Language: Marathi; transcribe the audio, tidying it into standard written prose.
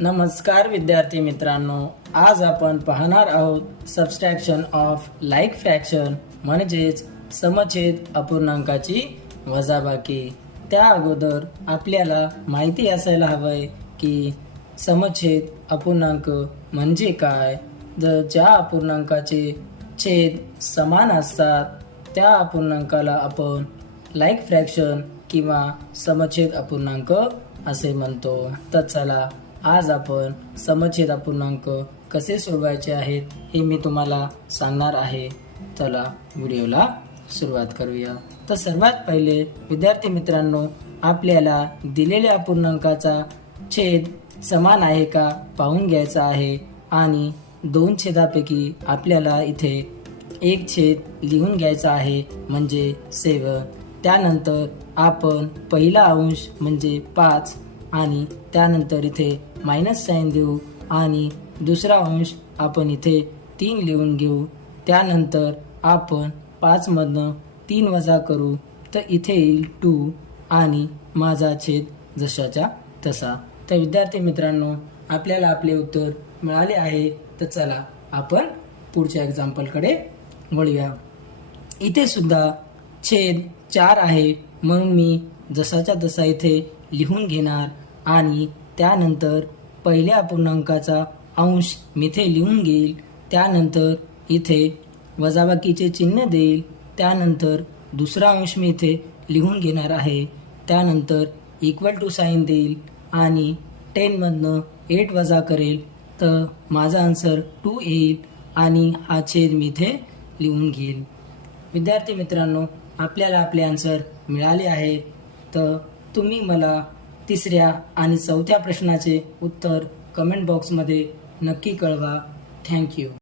नमस्कार विद्यार्थी मित्रांनो, आज आपण पाहणार आहोत सबस्ट्रॅक्शन ऑफ लाईक फ्रॅक्शन म्हणजेच समछेद अपूर्णांकाची वजाबाकी। त्या अगोदर आपल्याला माहिती असायला हवंय की समछेद अपूर्णांक म्हणजे काय। जर ज्या अपूर्णांकाचे छेद समान असतात त्या अपूर्णांकाला आपण लाईक फ्रॅक्शन किंवा समछेद अपूर्णांक असे म्हणतो। तर चला आज आपण समछेद अपूर्णांक कसे सोडवायचे आहेत हे मी तुम्हाला सांगणार आहे। चला व्हिडिओला सुरुवात करूया। तर सर्वात पहिले विद्यार्थी मित्रांनो, आपल्याला दिलेल्या अपूर्णांकाचा छेद समान आहे का पाहून घ्यायचा आहे आणि दोन छेदापैकी आपल्याला इथे एक छेद लिहून घ्यायचा आहे म्हणजे 7। त्यानंतर आपण पहिला अंश म्हणजे 5 आणि त्यानंतर इथे मायनस साइन देऊ आणि दुसरा अंश आपण इथे 3 लिहून घेऊ। त्यानंतर आपण 5 मधनं 3 वजा करू तर इथे येईल 2 आणि माझा छेद जशाच्या तसा। तर विद्यार्थी मित्रांनो, आपल्याला आपले उत्तर मिळाले आहे। तर चला आपण पुढच्या एक्झाम्पलकडे वळूया। इथे सुद्धा छेद 4 आहे म्हणून मी जसाच्या तसा इथे लिहून घेणार आणि त्यानंतर पहिल्या अपूर्णांकाचा अंश मी इथे लिहून घेईल। त्यानंतर इथे वजाबाकीचे चिन्ह देईल। त्यानंतर दुसरा अंश मी इथे लिहून घेणार आहे। त्यानंतर इक्वल टू साइन देईल आणि 10 मधनं 8 वजा करेल तर माझा आन्सर 2 येईल आणि हा छेद मी इथे लिहून घेईल। विद्यार्थी मित्रांनो, आपल्याला आपले आन्सर मिळाले आहे। तर तुम्ही मला तिसऱ्या आणि चौथ्या प्रश्नाचे उत्तर कमेंट बॉक्समध्ये नक्की कळवा। थँक्यू।